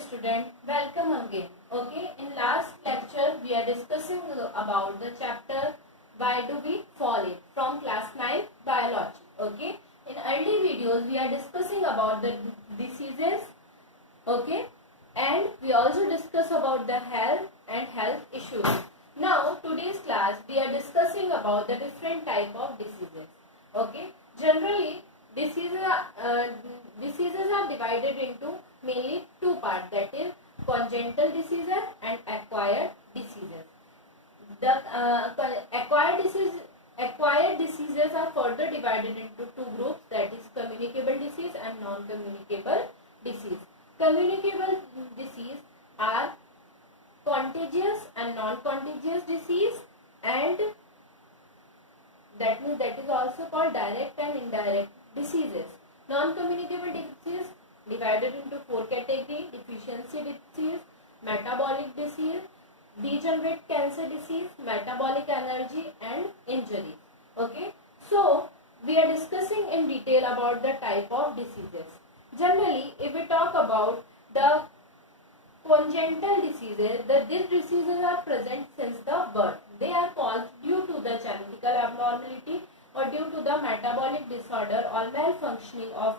student, welcome again. Okay, in last lecture we are discussing about the chapter why do we fall in from class 9 biology. Okay, in early videos we are discussing about the diseases. Okay, and we also discuss about the health and health issues. Now today's class we are discussing about the different type of diseases. Okay, generally diseases are divided into mainly two parts, that is congenital diseases and acquired diseases. The acquired diseases are further divided into two groups, that is communicable disease and non-communicable disease. Communicable disease are contagious and non-contagious disease, and that means that is also called direct and indirect diseases. Non-communicable disease divided into four categories: deficiency disease, metabolic disease, degenerate cancer disease, metabolic allergy and injury. Okay, so we are discussing in detail about the type of diseases. Generally, if we talk about the congenital diseases, these diseases are present since the birth. They are caused due to the genetical abnormality or due to the metabolic disorder or malfunctioning of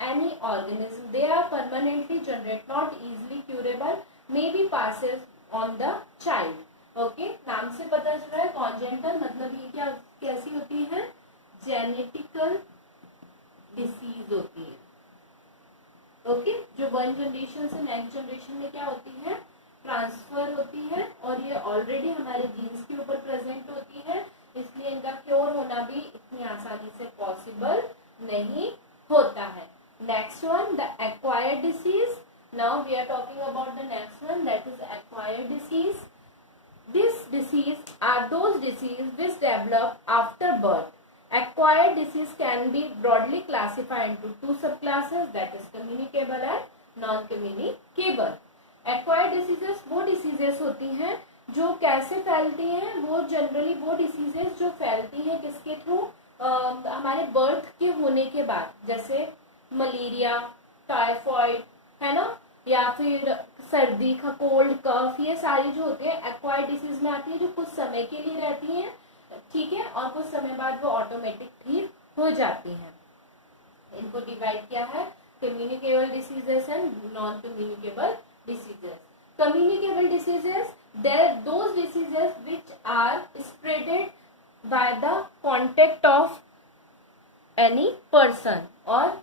any organism. They are permanently generated, not easily curable, maybe passes on the child. Okay, नाम से पता चल रहा है congenital मतलब ये क्या कैसी होती है, जेनेटिकल डिसीज होती है. ओके, जो वन जनरेशन से नेक्स्ट जनरेशन में क्या होती है, ट्रांसफर होती है, और ये ऑलरेडी हमारे जीन्स के ऊपर प्रेजेंट होती है, इसलिए इनका क्योर होना भी इतनी आसानी से पॉसिबल नहीं होता है. Next one, the acquired disease. Now we are talking about the next one, that is acquired disease. This disease are those disease which develop after birth. Acquired disease can be broadly classified into two subclasses, that is communicable and non-communicable. Acquired diseases वो diseases होती हैं जो कैसे फैलती हैं, वो generally वो diseases जो फैलती हैं किसके थ्रू, हमारे बर्थ के होने के बाद, जैसे मलेरिया, टाइफॉइड है ना, या फिर सर्दी का कोल्ड कफ, ये सारी जो होती है एक्वायर्ड डिसीज में आती है, जो कुछ समय के लिए रहती हैं, ठीक है, और कुछ समय बाद वो ऑटोमेटिक ठीक हो जाती हैं. इनको डिवाइड किया है communicable diseases and non communicable diseases. Communicable diseases, there those diseases which are spreaded by the contact of any person, और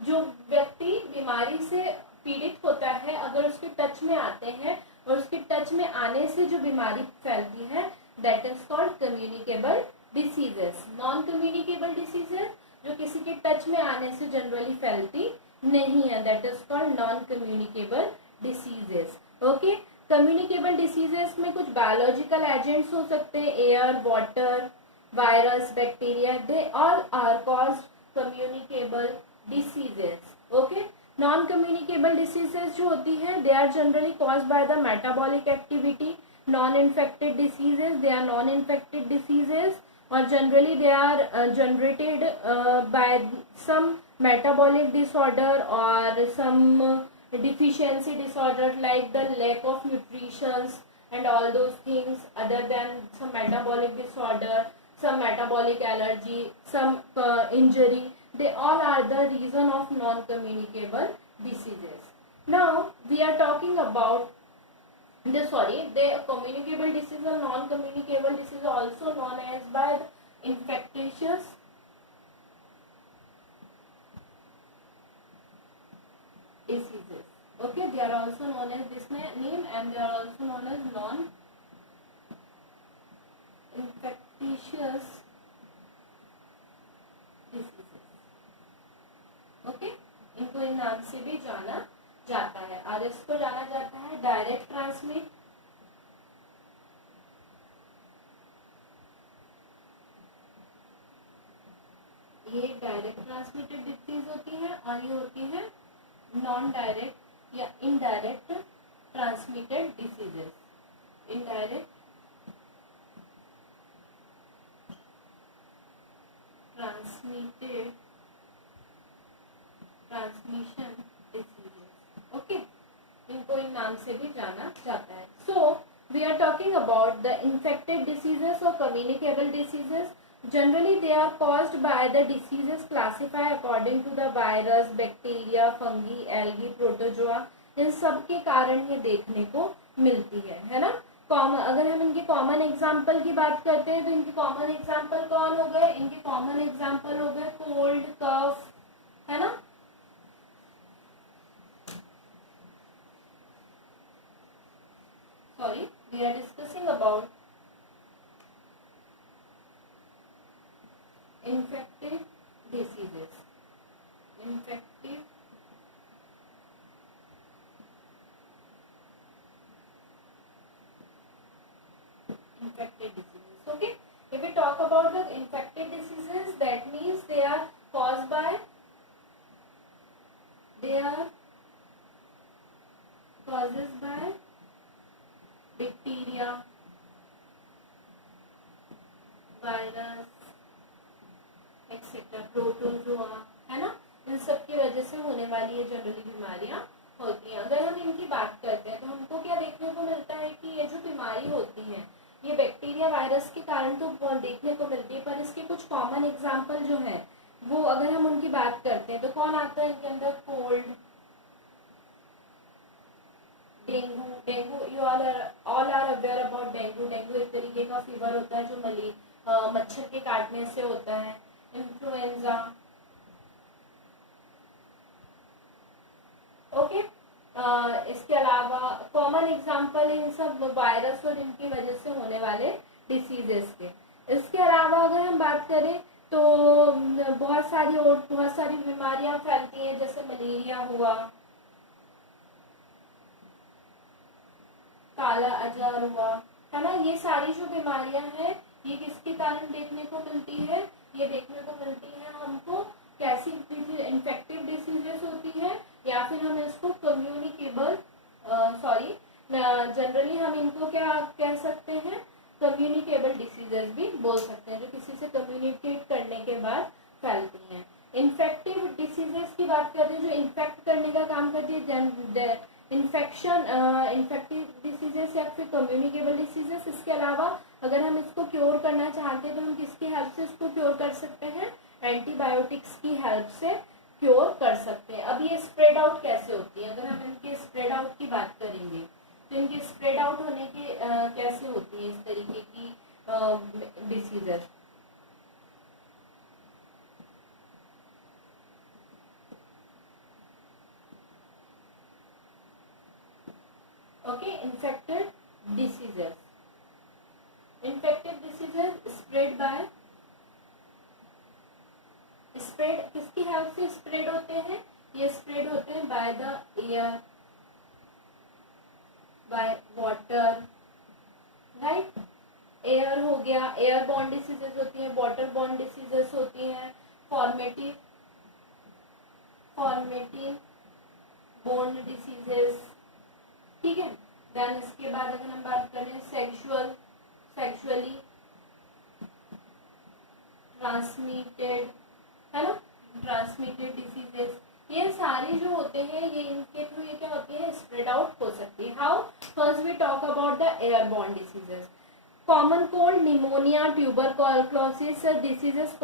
जो व्यक्ति बीमारी से पीड़ित होता है अगर उसके टच में आते हैं और उसके टच में आने से जो बीमारी फैलती है, that is called communicable diseases. Non communicable diseases जो किसी के टच में आने से जनरली फैलती नहीं है, that is called non communicable diseases. Okay, communicable diseases में कुछ बायोलॉजिकल एजेंट्स हो सकते हैं, air, water, virus, bacteria, they all are caused communicable diseases. Okay, non communicable diseases जो होती है, they are generally caused by the metabolic activity. Non infected diseases, they are non infected diseases, और generally they are generated by some metabolic disorder और some deficiency disorder like the lack of nutrition and all those things, other than some metabolic disorder, some metabolic allergy, some injury. They all are the reason of non-communicable diseases. Now we are talking about the communicable disease or non-communicable disease, also known as by infectious diseases. Okay, they are also known as this name, and they are also known as non-infectious diseases. Okay, इनको इन नाम से भी जाना जाता है, और इसको जाना जाता है डायरेक्ट ट्रांसमिट, ये डायरेक्ट ट्रांसमिटेड डिसीज होती है, और ये होती है नॉन डायरेक्ट या indirect transmitted diseases. Indirect transmitted transmission diseases. Okay. से भी जाना जाता है. So we are talking about the infected diseases और communicable diseases. Generally, they are caused by the diseases classified according to the virus, bacteria, fungi, algae, protozoa. इन सब के कारण ये देखने को मिलती है ना. कॉमन, अगर हम इनके कॉमन एग्जाम्पल की बात करते हैं तो इनके कॉमन एग्जाम्पल कौन हो गए? इनके कॉमन एग्जाम्पल हो गए कोल्ड, कफ, है ना. Sorry, we are discussing about infective diseases. Infective diseases. Okay. If we talk about the infected diseases, that means they are caused by bacteria, virus, etcetera, protozoa, है ना. इन सब की वजह से होने वाली ये जनरली बीमारियां होती हैं. अगर हम इनकी बात करते हैं तो हमको क्या देखने को मिलता है कि ये जो बीमारी होती है ये बैक्टीरिया, वायरस के कारण तो देखने को मिलती है, पर इसके कुछ कॉमन एग्जाम्पल जो है वो अगर हम उनकी बात करते हैं तो कौन आता है इनके अंदर? Cold, dengue. Dengue, you all are aware about dengue. Dengue एक तरीके का फीवर होता है जो मच्छर के काटने से होता है. इन्फ्लुएंजा. ओके. इसके अलावा कॉमन एग्जाम्पल इन सब वायरस और इनकी वजह से होने वाले डिसीजेस के. इसके अलावा अगर हम बात करें तो बहुत सारी बीमारियां फैलती हैं, जैसे मलेरिया हुआ, काला अजहर हुआ, है ना. ये सारी जो बीमारियां हैं ये किसके कारण देखने को मिलती है? ये देखने को मिलती है हमको कैसी इन्फेक्टिव डिसीजेस होती है, या फिर हम इसको कम्युनिकेबल, जनरली हम इनको क्या कह सकते हैं? कम्युनिकेबल डिसीजेस भी बोल सकते हैं, जो किसी से कम्युनिकेट करने के बाद फैलती हैं. इन्फेक्टिव डिसीजेस की बात करते हैं जो इन्फेक्ट करने का काम करती है. इन्फेक्टिव डिसीजेस या फिर कम्युनिकेबल डिसीजेस. इसके अलावा अगर हम इसको क्योर करना चाहते हैं तो हम किसकी हेल्प से इसको क्योर कर सकते हैं? एंटीबायोटिक्स की हेल्प से क्योर कर सकते हैं. अब ये स्प्रेड आउट कैसे होती है? अगर हम इनके स्प्रेड आउट की बात करेंगे तो इनके स्प्रेड आउट होने के कैसे होती है इस तरीके की diseases? Okay, infected diseases. Infected diseases spread किसकी हेल्प से स्प्रेड होते हैं? ये स्प्रेड होते हैं by the air, by water, right. Air हो गया, एयर बॉर्न डिसीजेस होती हैं, वाटर बॉर्न डिसीजेस होती हैं, फॉर्मेटिव बोर्न डिसीजेस. ठीक है. देन इसके बाद अगर हम बात करें सेक्सुअली ट्रांसमिटेड, है ना, ट्रांसमिटेड डिसीजेस. ये सारे जो होते हैं ये इनके थ्रू ये क्या होती है? स्प्रेड आउट हो सकती है. How? First we talk about the airborne diseases. Common cold, pneumonia, tuberculosis diseases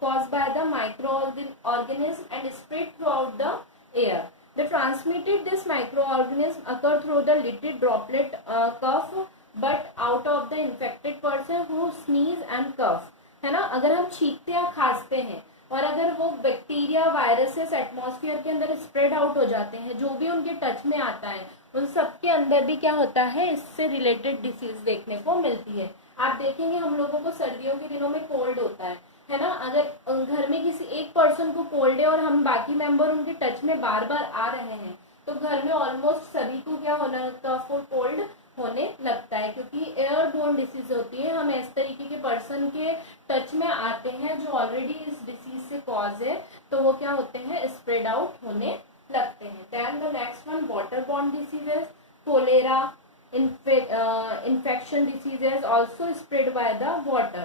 caused by the microorganism and spread throughout the air. The transmitted this microorganism occur through the little droplet cough, but out of the infected person who sneeze and cough, है ना. अगर हम छींकते या खांसते हैं और अगर वो बैक्टीरिया, वायरसेस एटमॉस्फेयर के अंदर स्प्रेड आउट हो जाते हैं, जो भी उनके टच में आता है उन सब के अंदर भी क्या होता है? इससे रिलेटेड डिसीज देखने को मिलती है. आप देखेंगे हम लोगों को सर्दियों के दिनों में कोल्ड होता है ना. अगर घर में किसी एक पर्सन को कोल्ड है और हम बाकी मेंबर उनके टच में बार बार आ रहे हैं तो घर में ऑलमोस्ट सभी को क्या होना लगता है? कोल्ड होने लगता है, क्योंकि एयरबोर्न डिसीज होती है. हम इस तरीके के पर्सन के टच में आते हैं जो ऑलरेडी इस डिसीज से कॉज है, तो वो क्या होते हैं? स्प्रेड आउट होने लगते हैं. Then the next one, waterborne diseases, cholera, infection diseases also spread by the water.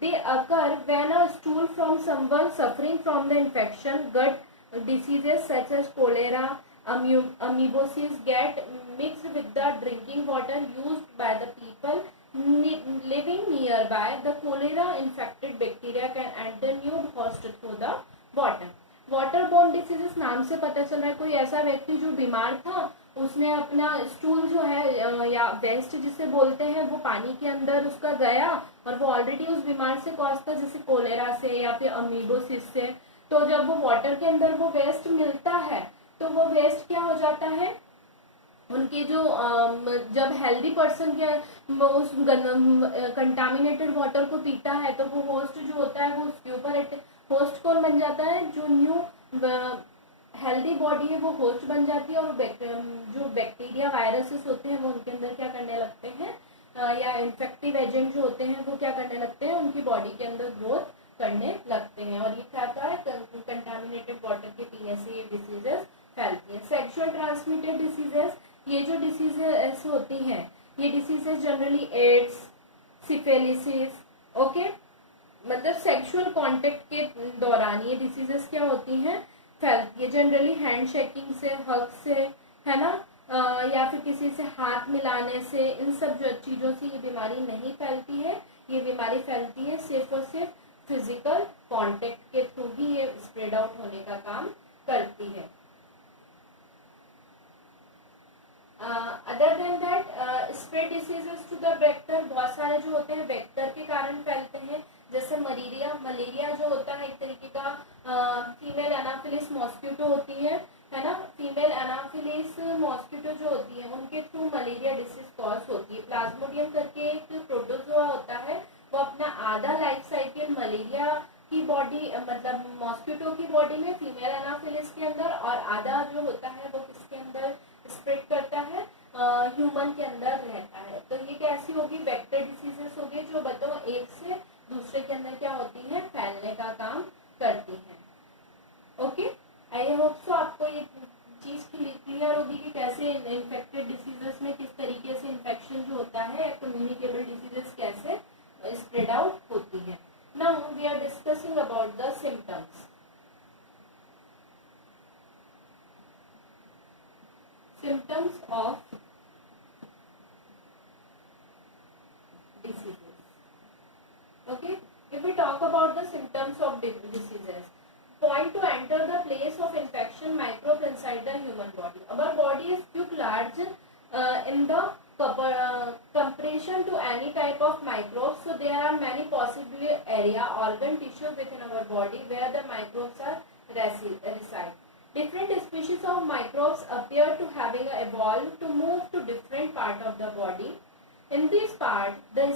They occur when a stool from someone suffering from the infection. Gut diseases such as cholera, amoebosis get mixed with the drinking water used by the people living nearby. The cholera infected bacteria can enter new host through the water. Water borne diseases नाम से पता चल रहा है कोई ऐसा व्यक्ति जो बीमार था, उसने अपना स्टूल जो है या वेस्ट जिसे बोलते हैं वो पानी के अंदर उसका गया और वो ऑलरेडी उस बीमार से कॉज था, जैसे कोलेरा से या फिर अमीबोसिस से। तो जब वो वाटर के अंदर वो वेस्ट मिलता है तो वो वेस्ट क्या हो जाता है, उनके जो जब हेल्दी पर्सन के उस कंटामिनेटेड वाटर को पीता है तो वो होस्ट जो होता है वो उसके ऊपर होस्ट कौन बन जाता है, जो न्यू हेल्दी बॉडी है वो होस्ट बन जाती है और जो बैक्टीरिया वायरसेस होते हैं वो उनके अंदर क्या करने लगते हैं या इन्फेक्टिव एजेंट जो होते हैं वो क्या करने लगते हैं, उनकी बॉडी के अंदर ग्रोथ करने लगते हैं। और ये क्या होता है, कंटामिनेटेड वाटर के पीने से ये डिसीजेस फैलती है। सेक्सुअल ट्रांसमिटेड डिसीजेस, ये जो डिसीजेस ऐसे होती हैं ये डिसीजेस जनरली एड्स, सिफिलिसिस, ओके, मतलब सेक्सुअल कांटेक्ट के दौरान ये डिसीजेस क्या होती हैं, फैलती है। जनरली हैंड शेकिंग से, हग से, है ना, या फिर किसी से हाथ मिलाने से, इन सब जो चीज़ों से ये बीमारी नहीं फैलती है। ये बीमारी फैलती है सिर्फ और सिर्फ फिजिकल कांटेक्ट के थ्रू ही ये स्प्रेड आउट होने का काम करती है। Other than that spread diseases to the vector, बहुत सारे जो होते हैं वेक्टर के कारण फैलते हैं, जैसे मलेरिया जो होता है एक तरीके का फीमेल एनाफिलिस मॉस्किटो होती है ना, फीमेल एनाफिलिस मॉस्किटो जो होती है उनके थ्रू मलेरिया डिसीज कॉज होती है। प्लाज्मोडियम करके एक प्रोटोजोआ होता है, वो अपना आधा लाइफ साइकिल मलेरिया की बॉडी मतलब मॉस्किटो की बॉडी में, फीमेल एनाफिलिस के अंदर, और आधा जो होता है वो किसके अंदर स्प्रेड करता है, ह्यूमन के अंदर रहता है। तो ये कैसी होगी, वेक्टर डिसीजेस होगी जो बताओ एक से दूसरे के अंदर क्या होती है, फैलने का काम करती है। ओके, आई होप सो आपको ये चीज क्लियर होगी कि कैसे इन्फेक्टेड डिसीजेस में किस तरीके से इन्फेक्शन जो होता है, कम्युनिकेबल डिसीजेस कैसे स्प्रेड आउट होती है। Now we are discussing about the symptoms. Symptoms of diseases. Okay, if we talk about the symptoms of diseases, point to enter the place of infection microbe inside the human body. Our body is too large in the comparison to any type of microbes, so there are many possible area, organ, tissue within our body where the microbes are reside. Different species of microbes appear to having evolved to move to different part of the body. In this part, the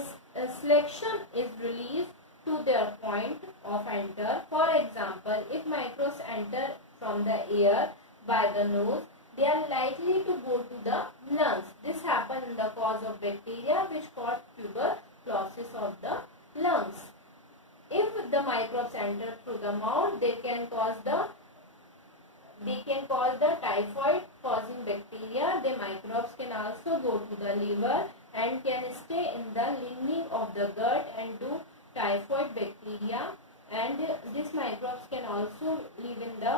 selection is released to their point of enter. For example, if microbes enter from the air by the nose, they are likely to go to the lungs. This happens in the cause of bacteria which cause tuberculosis of the lungs. If the microbes enter through the mouth, they can cause the typhoid causing bacteria. The microbes can also go to the liver and can stay in the lining of the gut and do typhoid bacteria, and these microbes can also live in the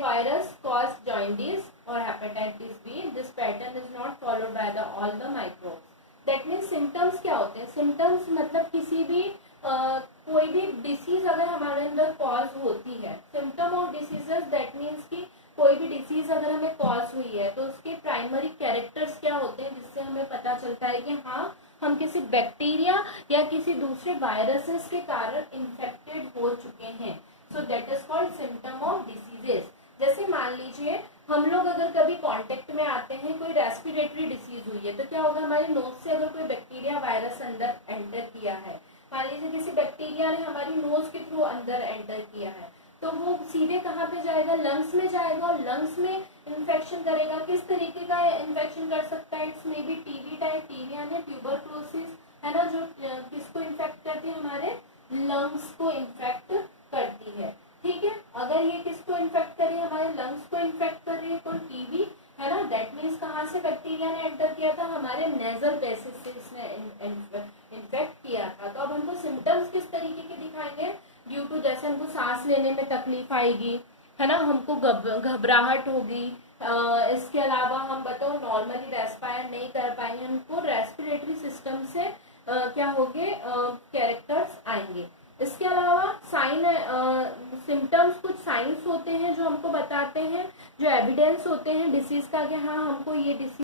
virus cause jaundice or hepatitis B. This pattern is not followed by all the microbes. That means symptoms क्या होते हैं, symptoms मतलब किसी भी कोई भी disease अगर हमारे अंदर कॉज होती है, symptom of diseases that means कि कोई भी डिसीज अगर हमें कॉज हुई है तो उसके प्राइमरी कैरेक्टर्स क्या होते हैं जिससे हमें पता चलता है कि हाँ हम किसी बैक्टीरिया या किसी दूसरे वायरसेस के कारण इन्फेक्टेड हो चुके हैं। So that is called symptom of diseases. जैसे मान लीजिए हम लोग अगर कभी कांटेक्ट में आते हैं, कोई रेस्पिरेटरी डिसीज हुई है तो क्या होगा, हमारे नोज से अगर कोई बैक्टीरिया वायरस अंदर एंटर किया है, मान लीजिए किसी बैक्टीरिया ने हमारी नोज के थ्रू अंदर एंटर किया है, तो वो सीधे कहाँ पे जाएगा, लंग्स में जाएगा और लंग्स में इन्फेक्शन करेगा। किस तरीके का इन्फेक्शन कर सकता है, it's may be TB type, TB यानी ट्यूबरक्लोसिस, है ना, जो किसको इन्फेक्ट करती है, हमारे लंग्स को इन्फेक्ट करती है। ठीक है, अगर ये किसको इन्फेक्ट कर रही है, हमारे लंग्स को इन्फेक्ट कर रही है, तो टीबी, है ना, दैट मीन्स कहाँ से बैक्टीरिया ने एंटर किया था, हमारे नेजल पैसेज से इसने इन्फेक्ट किया था। तो अब हमको सिम्टम्स किस तरीके के दिखाएंगे, ड्यू टू जैसे हमको सांस लेने में तकलीफ आएगी, है ना, हमको घबराहट होगी, इसके अलावा हम बताओ नॉर्मली रेस्पायर नहीं कर पाएंगे, हमको रेस्पिरेटरी सिस्टम से क्या होंगे कैरेक्टर्स आएंगे। इसके अलावा साइन सिम्टम्स, कुछ साइंस होते हैं जो हमको बताते हैं, जो एविडेंस होते हैं डिसीज का कि हाँ हमको ये डिसीज